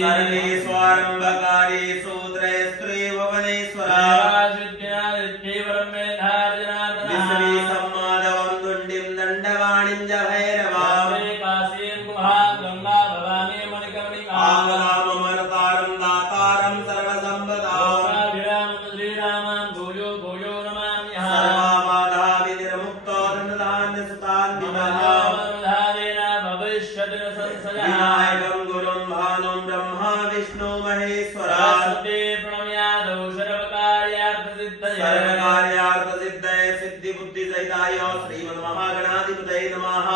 सर्वे स्वारंभकारेषु त्रयस्त्रेव वनेश्वरा विश्वे सम्मादवं दुण्डिं दण्डवाणिं च भैरवाम् आमलाममरतारं दातारं सर्वसम्पदाम् सर्वाबाधा विनिर्मुक्तो धनधान्यसुतान् विनायकं गुरुं भानुं ब्रह्मा विष्णु महेश्वरा सर्वकार्यार्थसिद्धये सिद्धिबुद्धिसहिताय श्रीमन्महागणाधिपतये नमः।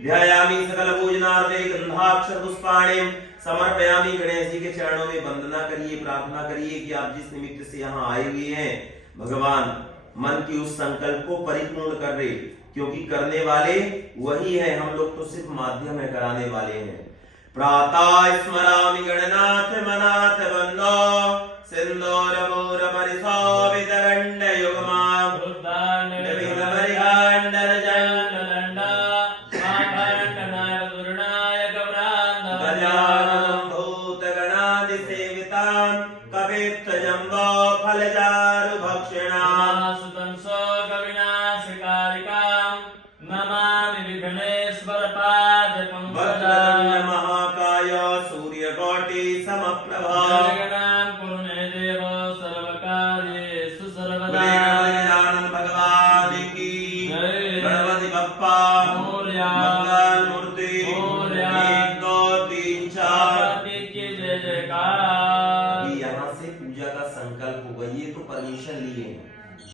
ध्यायामि सकलपूजनार्थे गंधाक्षरपुष्पाणिं समर्पयामि। गणेश जी के चरणों में वंदना करिए, प्रार्थना करिए कि आप जिस निमित्त से यहाँ आए हुए हैं भगवान मन की उस संकल्प को परिपूर्ण कर रहे, क्योंकि करने वाले वही है, हम लोग तो सिर्फ माध्यम है, कराने वाले हैं। प्रातः स्मरामि गणनाथ मनाथ वंदो सिंदूर मूर परिशोभित गंड युग्मा